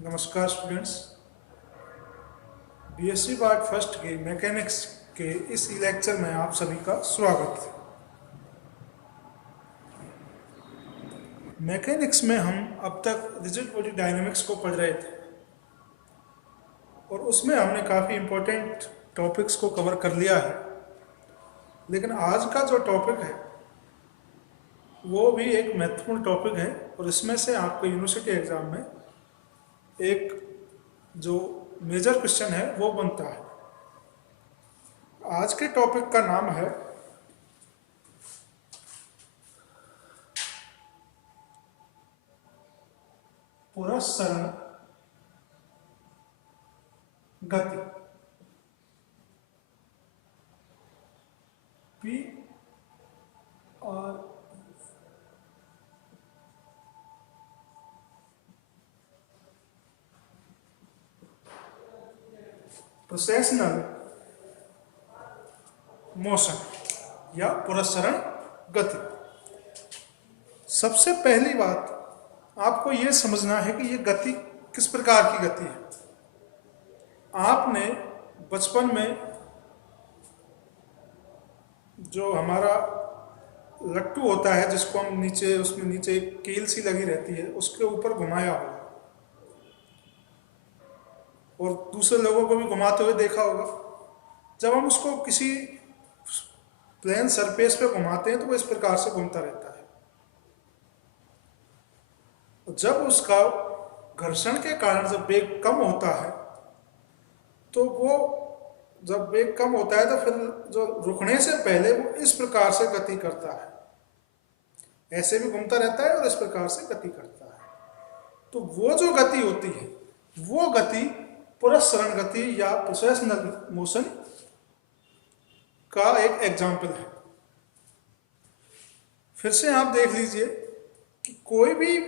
नमस्कार students. BSc part first के mechanics के इस लेक्चर में आप सभी का स्वागत है। मैकेनिक्स में हम अब तक रिजिड बॉडी डायनामिक्स को पढ़ रहे थे और उसमें हमने काफ़ी इम्पोर्टेंट टॉपिक्स को कवर कर लिया है, लेकिन आज का जो टॉपिक है वो भी एक महत्वपूर्ण टॉपिक है और इसमें से आपको यूनिवर्सिटी एग्ज़ाम में एक जो मेजर क्वेश्चन है वो बनता है। आज के टॉपिक का नाम है पुरस्सरण गति। पी और प्रोसेशनल मोशन या पुरस्सरण गति। सबसे पहली बात आपको यह समझना है कि यह गति किस प्रकार की गति है। आपने बचपन में जो हमारा लट्टू होता है जिसको हम नीचे उसमें नीचे एक कील सी लगी रहती है उसके ऊपर घुमाया होगा और दूसरे लोगों को भी घुमाते हुए देखा होगा। जब हम उसको किसी प्लेन सरफेस पे घुमाते हैं तो वो इस प्रकार से घूमता रहता है। जब उसका घर्षण के कारण जब वेग कम होता है तो वो जब वेग कम होता है तो फिर जो रुकने से पहले वो इस प्रकार से गति करता है, ऐसे भी घूमता रहता है और इस प्रकार से गति करता है। तो वो जो गति होती है वो गति पुरस्सरण गति या प्रोसेशनल मोशन का एक एग्जाम्पल है। फिर से आप देख लीजिए कि कोई भी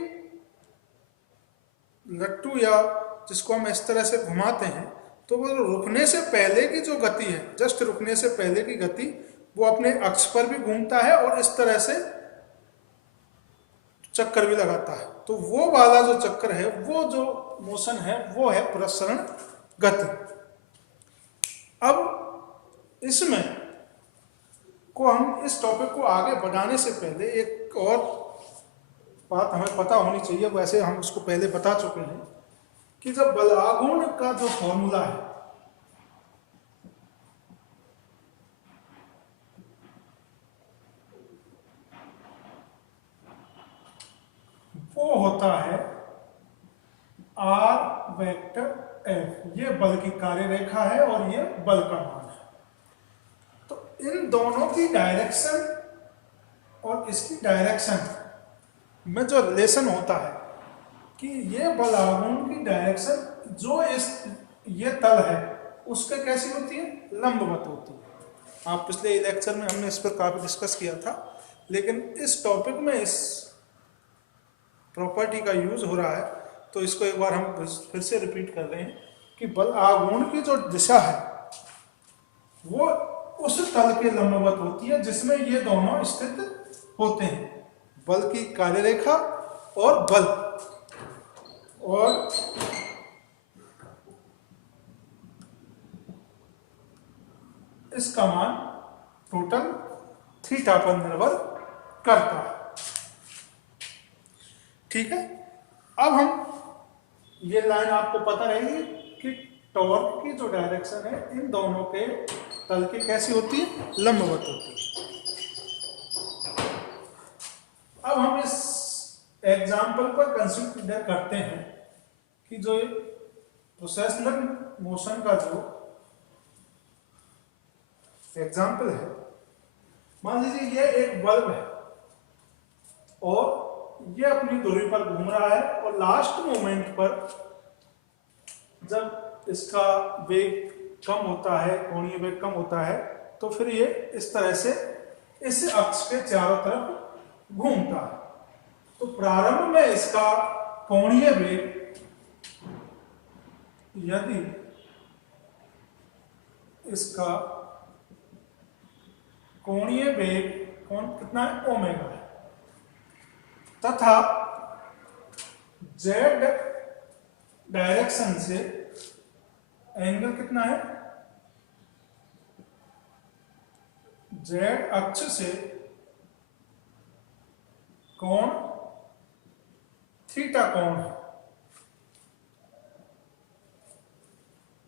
लट्टू या जिसको हम इस तरह से घुमाते हैं तो वो रुकने से पहले की जो गति है, जस्ट रुकने से पहले की गति, वो अपने अक्ष पर भी घूमता है और इस तरह से चक्कर भी लगाता है। तो वो वाला जो चक्कर है, वो जो मोशन है वो है पुरस्सरण गति। अब इसमें को हम इस टॉपिक को आगे बढ़ाने से पहले एक और बात हमें पता होनी चाहिए, वैसे हम उसको पहले बता चुके हैं कि जब बल आघूर्ण का जो फॉर्मूला है वो होता है आर वेक्टर एफ। ये बल की कार्य रेखा है और ये बल का मान है। तो इन दोनों की डायरेक्शन और इसकी डायरेक्शन में जो रिलेशन होता है कि ये बल आघूर्ण की डायरेक्शन जो ये तल है उसके कैसी होती है, लंबवत होती है। आप पिछले लेक्चर में हमने इस पर काफी डिस्कस किया था, लेकिन इस टॉपिक में इस प्रॉपर्टी का यूज हो रहा है तो इसको एक बार हम फिर से रिपीट कर रहे हैं कि बल आघूर्ण की जो दिशा है वो उस तल के लंबवत होती है जिसमें ये दोनों स्थित होते हैं, बल की कार्यरेखा और बल। और इसका मान टोटल थीटा पर निर्भर करता है। ठीक है, अब हम ये लाइन आपको पता रहेगी कि टॉर्क की जो डायरेक्शन है इन दोनों के तल की कैसी होती है, लंबवत होती है। अब हम इस एग्जाम्पल पर कंसिडर करते हैं कि जो प्रोसेशनल मोशन का जो एग्जाम्पल है, मान लीजिए ये एक बल्ब है और ये अपनी दूरी पर घूम रहा है और लास्ट मोमेंट पर जब इसका वेग कम होता है, कोणीय वेग कम होता है, तो फिर ये इस तरह से इस अक्ष के चारों तरफ घूमता है। तो प्रारंभ में इसका कोणीय वेग, यदि इसका कोणीय वेग कितना है, ओमेगा है, तथा जेड डायरेक्शन से एंगल कितना है, जेड अक्ष से कोण थीटा कोण है,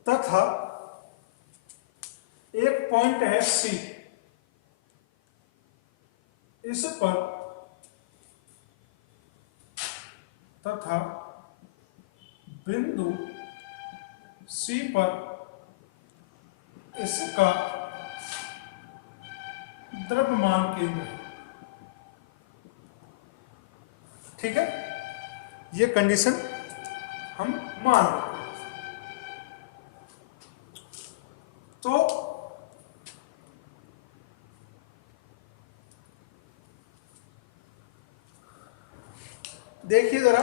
तथा एक पॉइंट है सी, इस पर तथा बिंदु सी पर इसका द्रव्यमान केंद्र है। ठीक है, ये कंडीशन हम मान लेते हैं। तो देखिए जरा,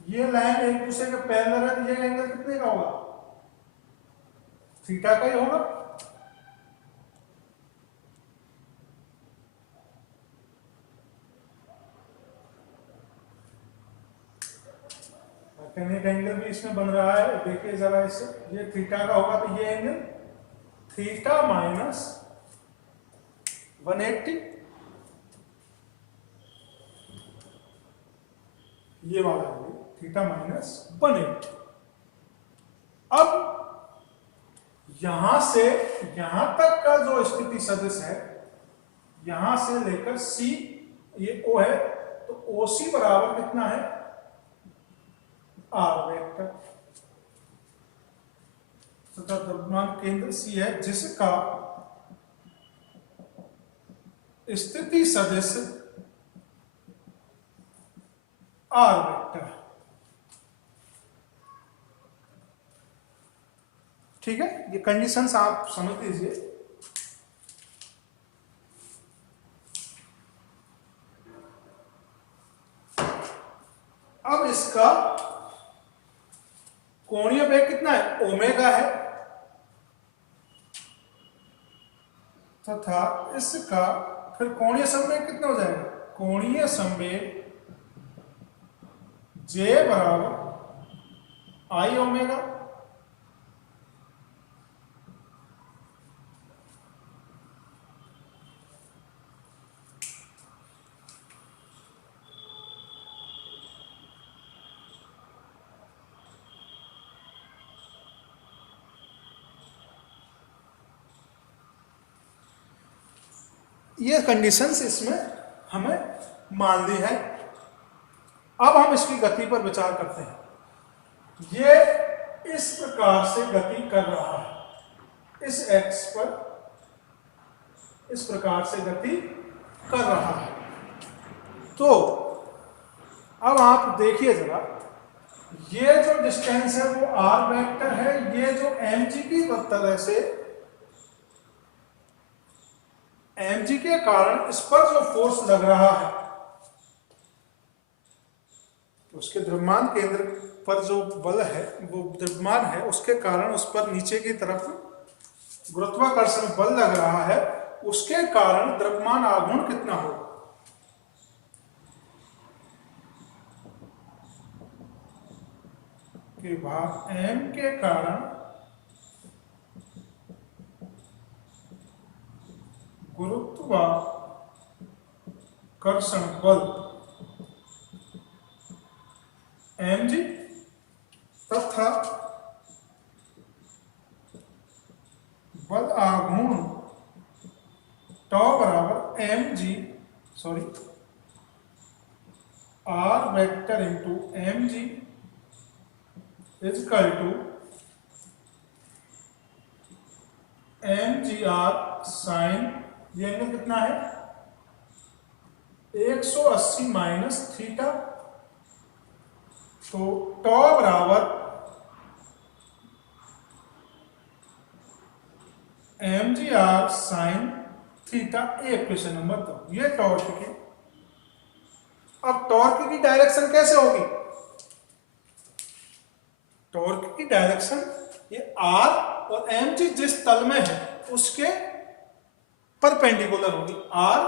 ये लाइन एक दूसरे के पैरेलल है, तो ये एंगल कितने का होगा, थीटा का ही होगा। एंगल भी इसमें बन रहा है, देखिए जरा इसे, ये थीटा का होगा तो ये एंगल थीटा माइनस 180, ये वाला है थीटा माइनस 180। अब यहां से यहां तक का जो स्थिति सदिश है, यहां से लेकर सी, ये ओ है, तो ओसी बराबर कितना है, आर वेक्टर, तथा द्रव्यमान केंद्र सी है, जिसका स्थिति सदिश आर वेक्टर। ठीक है, ये कंडीशंस आप समझ लीजिए। अब इसका कोणीय वेग कितना है, ओमेगा है, तथा इसका फिर कोणीय संवेग कितना हो जाएगा, कोणीय संवेग जे बराबर आई ओमेगा। ये कंडीशंस इसमें हमें मान ली है। अब हम इसकी गति पर विचार करते हैं। ये इस प्रकार से गति कर रहा है, इस एक्स पर इस प्रकार से गति कर रहा है। तो अब आप देखिए जरा, ये जो डिस्टेंस है वो आर वेक्टर है, ये जो एम जी की तरह से एम जी के कारण इस पर जो फोर्स लग रहा है, उसके द्रव्यमान केंद्र पर जो बल है, वो द्रव्यमान है, उसके कारण उस पर नीचे की तरफ गुरुत्वाकर्षण बल लग रहा है, उसके कारण द्रव्यमान आघूर्ण कितना होगा, कि भाग एम के कारण गुरुत्वाकर्षण बल एम जी तथा बल आघूर्ण टॉ बराबर m g r vector into m g equal to m g r sine, ये एंगल कितना है 180 माइनस थीटा, तो टॉ बराबर m g r sine theta, equation number 2, ये टॉर्क की। अब टॉर्क की डायरेक्शन कैसे होगी, टॉर्क की डायरेक्शन ये आर और एम जी जिस तल में है उसके परपेंडिकुलर होगी। आर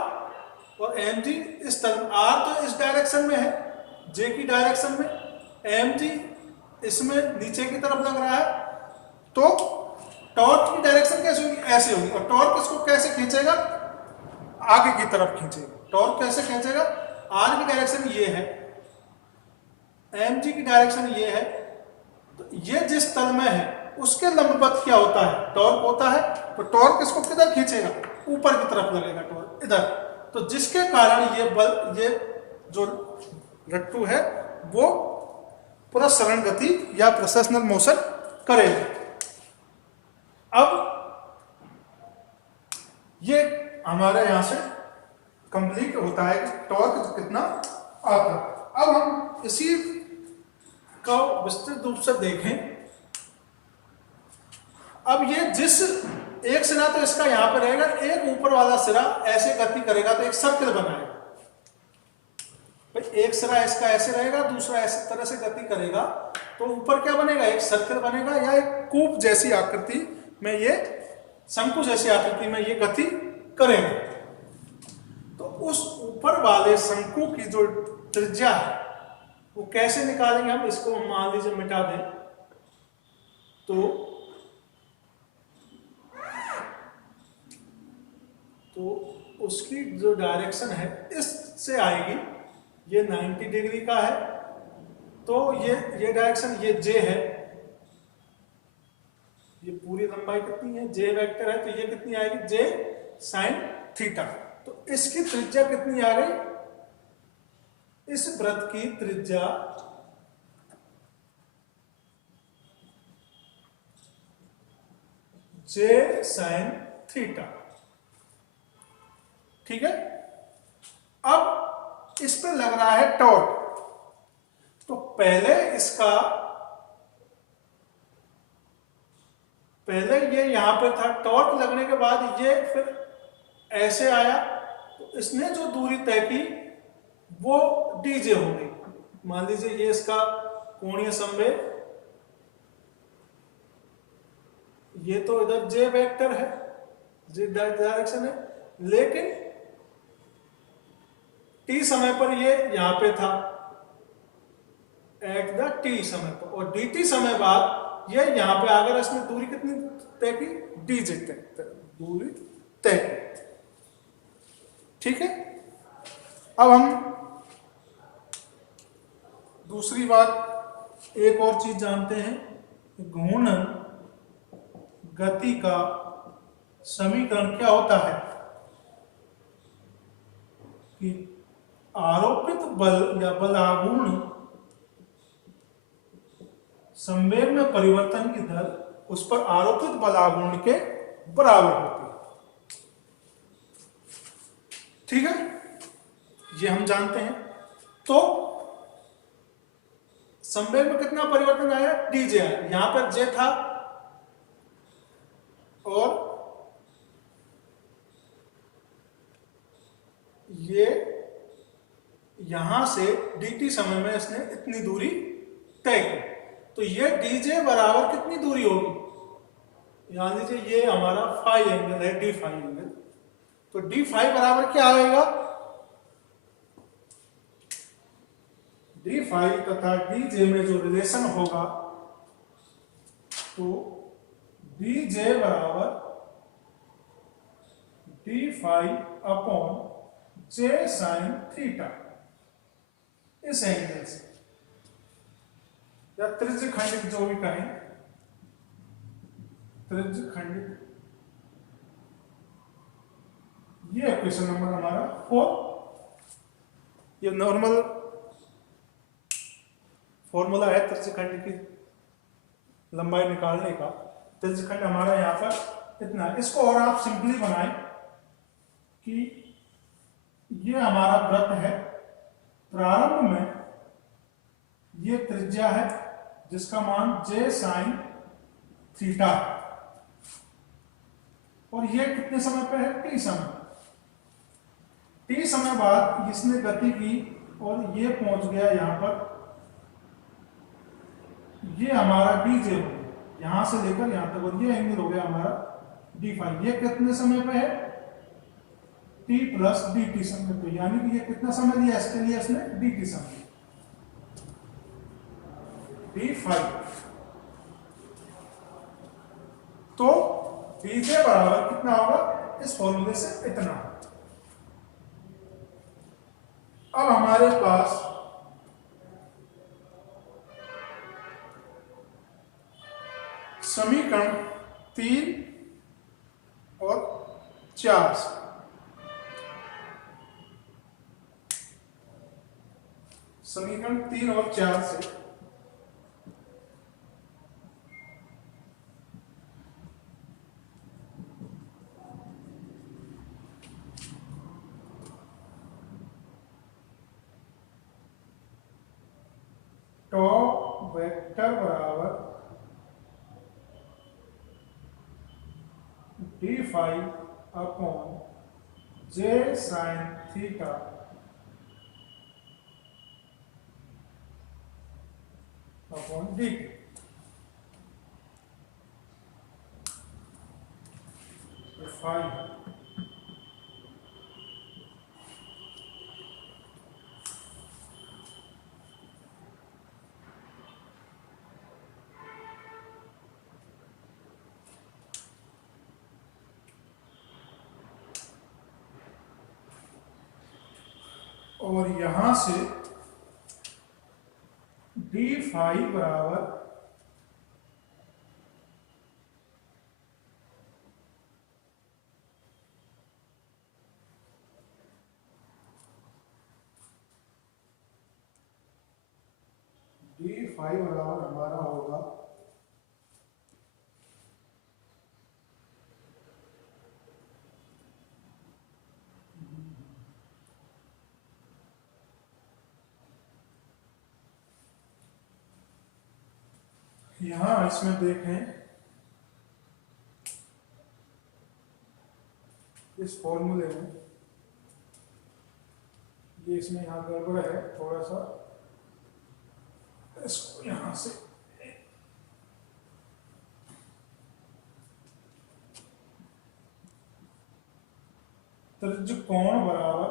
और एम जी इस तल, आर तो इस डायरेक्शन में है, जे की डायरेक्शन में, mg इसमें नीचे की तरफ लग रहा है, तो टॉर्क की डायरेक्शन कैसे होगी, ऐसे होगी। और टॉर्क इसको कैसे खींचेगा, आगे की तरफ खींचेगा। टॉर्क कैसे खींचेगा, आर की डायरेक्शन ये है, mg की डायरेक्शन ये है, तो ये जिस तल में है उसके लंबवत क्या होता है, टॉर्क होता है। तो टॉर्क इसको किधर खींचेगा, ऊपर की तरफ लगेगा टॉर्क इधर। तो जिसके कारण ये बल, ये जो रट्टू है वो पूरा सरण गति या प्रोसेशनल मोशन करेगा। अब ये हमारे यहां से कंप्लीट होता है कि टॉर्क कितना आता है। अब हम इसी को विस्तृत रूप से देखें। अब ये जिस एक सिरा तो इसका यहां पर रहेगा, एक ऊपर वाला सिरा ऐसे गति करेगा तो एक सर्कल बनाएगा। भाई एक सिरा इसका ऐसे रहेगा, दूसरा ऐसे तरह से गति करेगा, तो ऊपर क्या बनेगा, एक सर्कल बनेगा या एक कूप जैसी आकृति में, ये शंकु जैसी आकृति में ये गति करेगा। तो उस ऊपर वाले शंकु की जो त्रिज्या है वो कैसे निकालेंगे हम, इसको मान लीजिए मिटा दें, तो उसकी जो डायरेक्शन है इससे आएगी, ये 90 डिग्री का है, तो ये डायरेक्शन ये जे है, ये पूरी लंबाई कितनी है, जे वेक्टर है, तो ये कितनी आएगी, जे साइन थीटा। तो इसकी त्रिज्या कितनी आ गई, इस वृत्त की त्रिज्या जे साइन थीटा। ठीक है। अब इस पे लग रहा है टॉर्क, तो पहले ये यहां पे था, टॉर्क लगने के बाद ये फिर ऐसे आया, तो इसने जो दूरी तय की वो डीजे हो गई। मान लीजिए ये इसका कोणीय संवेग, ये तो इधर जे वेक्टर है, जे डायरेक्शन है, लेकिन टी समय पर ये यहां पे था, एट द टी समय पर, और dt समय बाद ये यहां पे आकर इसने दूरी कितनी तय की, dj दूरी तय की। ठीक है। अब हम दूसरी बात, एक और चीज जानते हैं, घूर्णन गति का समीकरण क्या होता है कि आरोपित बल या बलाघूर्ण संवेग में परिवर्तन की दर उस पर आरोपित बलाघूर्ण के बराबर होती है। ठीक है, ये हम जानते हैं। तो संवेग में कितना परिवर्तन आया, डीजे आया, यहां पर जे था और ये यहां से dt समय में इसने इतनी दूरी तय की, तो ये dj बराबर कितनी दूरी होगी, मान लीजिए ये हमारा फाई एंगल है, डी फाई एंगल, तो डी फाई बराबर क्या आएगा, डी फाई तथा dj में जो रिलेशन होगा, तो dj बराबर डी फाई अपॉन जे साइन थीटा, इस एंगल से, या त्रिज्य खंडित जो भी कहें, त्रिज्य खंडित, ये क्वेश्चन नंबर हमारा 4। ये नॉर्मल फॉर्मूला है त्रिज्य खंड की लंबाई निकालने का। त्रिज्य खंड हमारा यहां पर इतना, इसको और आप सिंपली बनाएं कि ये हमारा वृत्त है, प्रारंभ में ये त्रिज्या है जिसका मान जे साइन थीटा, और ये कितने समय पे है, टी समय। टी समय बाद इसने गति की और ये पहुंच गया यहां पर, ये हमारा डीजे हो गया, यहां से लेकर यहां तक, और ये एंगल हो गया हमारा डी फाई। ये कितने समय पे है, टी प्लस डी टी समय पे, यानी कि ये कितना समय लिया इसके लिए, इसने डी टी समय। d5, तो dj बराबर कितना होगा इस फॉर्मूले से इतना। अब हमारे पास समीकरण 3 और 4 से समीकरण 3 और 4 से टॉ वेक्टर बराबर d5 upon j sin theta upon dt। Five और यहां से d5 बराबर d5 बराबर हमारा होगा यहां इसमें देखें इस फॉर्मूले में ये इसमें यहां गड़बड़ है थोड़ा सा, इसको यहां से त्रिज्यकोण बराबर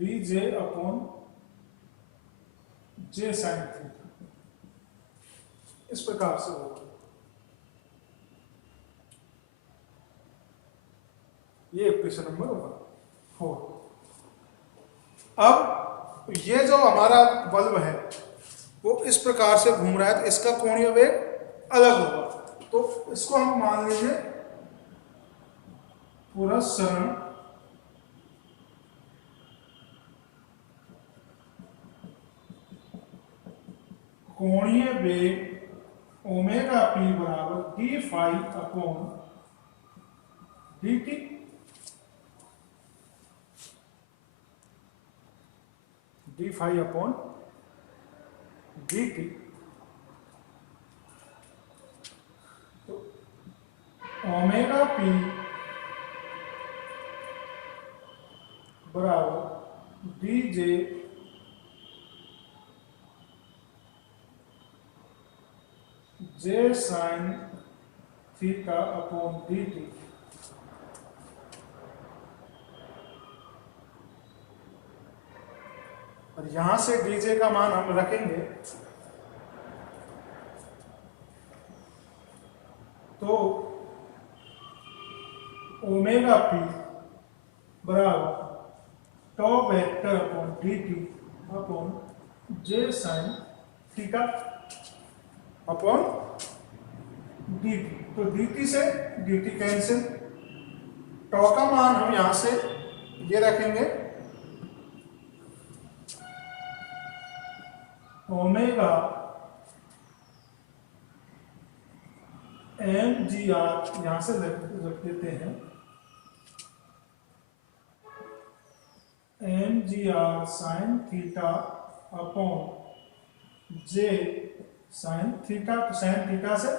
dj upon j sin theta इस प्रकार से होगा। ये क्वेश्चन नंबर 4। अब ये जो हमारा बल्ब है वो इस प्रकार से घूम रहा है तो इसका कोणीय वेग अलग होगा, तो इसको हम मान लीजिए पुरस्सरण कोणीय वेग ओमेगा पी बराबर d5 upon dt। d5 upon dt, तो ओमेगा पी बराबर dj j sin theta upon dt। और यहां से dj का मान हम रखेंगे तो ओमेगा पी बराबर tau vector upon dt upon j sin theta upon dt। तो dt से dt कैंसिल, टॉ का मान हम यहां से ये रखेंगे ओमेगा mgr, यहां से रख देते हैं mgr sin theta upon j sin theta, तो sin थीटा से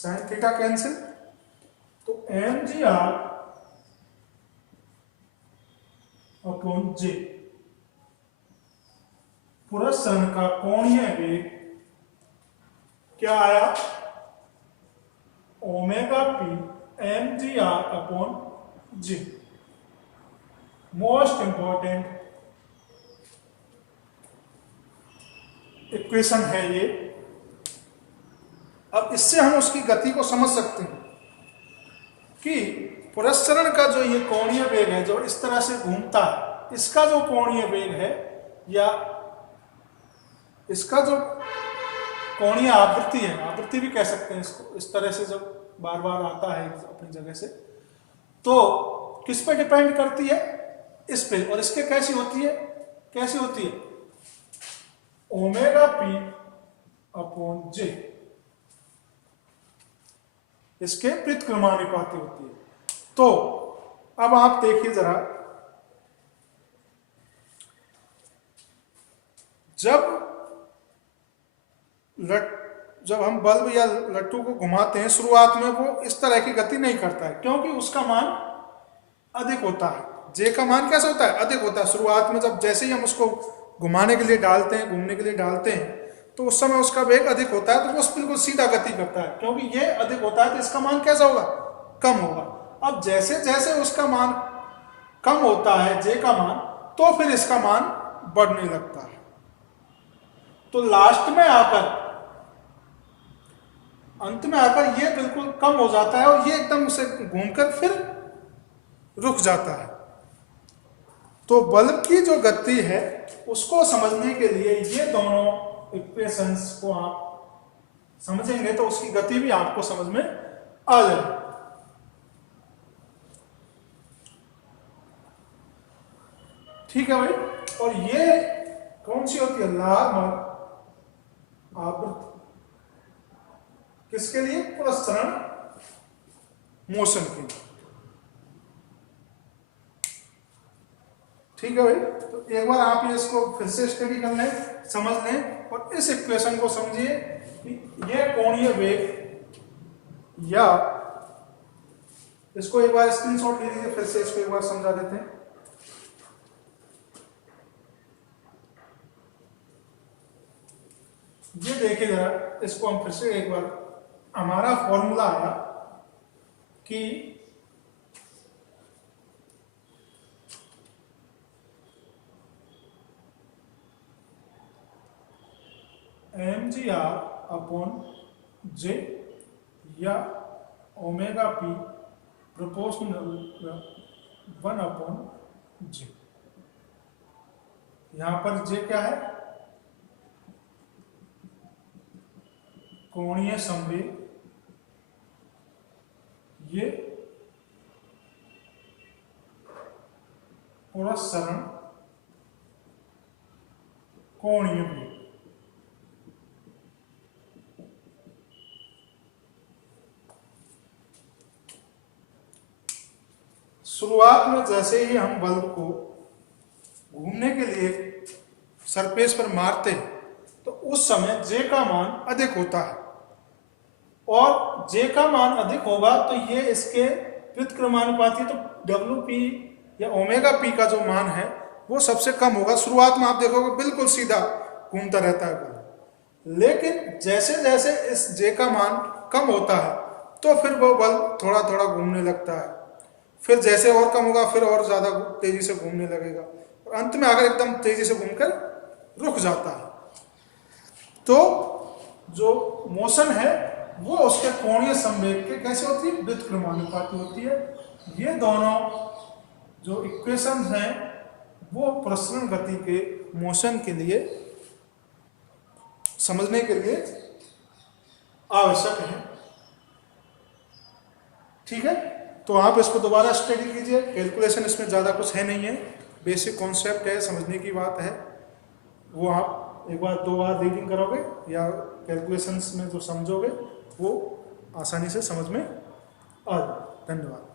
sin थीटा कैंसिल, तो mgr अपॉन j पुरस्सरण का कोणीय वेग क्या आया omega P mgr upon j। Most important equation है ये। अब इससे हम उसकी गति को समझ सकते हैं कि पुरस्चरण का जो ये कोणीय वेग है जो इस तरह से घूमता है, इसका जो कोणीय वेग है या इसका जो कोणीय आवृत्ति है, आवृत्ति भी कह सकते हैं इसको, इस तरह से जब बार बार आता है अपनी जगह से, तो किस पे डिपेंड करती है? इस पे। और इसके कैसी होती है? कैसी होती है? ओमेगा पी अपॉन जे, इसके व्युत्क्रमानुपाती होती है। तो अब आप देखिए जरा, जब हम बल्ब या लट्टू को घुमाते हैं, शुरुआत में वो इस तरह की गति नहीं करता है, क्योंकि उसका मान अधिक होता है। जे का मान कैसा होता है? अधिक होता है। शुरुआत में जब जैसे ही हम उसको घुमाने के लिए डालते हैं, घूमने के लिए डालते हैं, तो उस समय उसका वेग अधिक होता है, तो वो बिल्कुल सीधा गति करता है। क्योंकि ये अधिक होता है तो इसका मान कैसा होगा? कम होगा। अब जैसे जैसे उसका मान कम होता है, जे का मान, तो फिर इसका मान बढ़ने लगता है। तो लास्ट में आकर, अंत में आकर ये बिल्कुल कम हो जाता है और ये एकदम उसे घूमकर फिर रुक जाता है। तो बल्ब की जो गति है उसको समझने के लिए ये दोनों इक्वेशंस को आप समझेंगे तो उसकी गति भी आपको समझ में आ जाएगी। ठीक है भाई। और ये कौन सी होती है? लाभ आवृत्ति। किसके लिए? पुरस्चरण मोशन के लिए। ठीक है भाई। तो एक बार आप इसको फिर से स्टडी कर लें, समझ लें और इस इक्वेशन को समझिए कि यह कोणीय वेग, या इसको एक बार स्क्रीनशॉट ले लीजिए, फिर से इसको एक बार समझा देते हैं। ये देखिए जरा, इसको हम फिर से एक बार, हमारा फॉर्मूला आया कि mgr अपॉन जे या ओमेगा पी प्रोपोर्शनल 1 अपॉन जे। यहां पर जे क्या है? कोणीय संवेग। ये पुरस्चरण कोणीय वेग। शुरुआत में जैसे ही हम बल्ब को घूमने के लिए सरफेस पर मारते हैं तो उस समय जे का मान अधिक होता है, और जे का मान अधिक होगा तो ये इसके व्युत्क्रमानुपाती, तो डब्ल्यू पी या ओमेगा पी का जो मान है वो सबसे कम होगा। शुरुआत में आप देखोगे बिल्कुल सीधा घूमता रहता है बल्ब, लेकिन जैसे जैसे इस जे का मान कम होता है तो फिर वो बल्ब थोड़ा थोड़ा घूमने लगता है, फिर जैसे और कम होगा फिर और ज़्यादा तेज़ी से घूमने लगेगा, और अंत में आकर एकदम तेज़ी से घूमकर रुक जाता है। तो जो मोशन है वो उसके कोणीय संवेग के कैसे होती है? व्युत्क्रमानुपाती होती है। ये दोनों जो इक्वेशंस हैं वो प्रसरण गति के मोशन के लिए समझने के लिए आवश्यक है। ठीक है, तो आप इसको दोबारा स्टडी कीजिए। कैलकुलेशन इसमें ज़्यादा कुछ है नहीं है, बेसिक कॉन्सेप्ट है, समझने की बात है। वो आप एक बार दो बार रीडिंग करोगे या कैलकुलेशंस में जो समझोगे वो आसानी से समझ में आ जाए। धन्यवाद।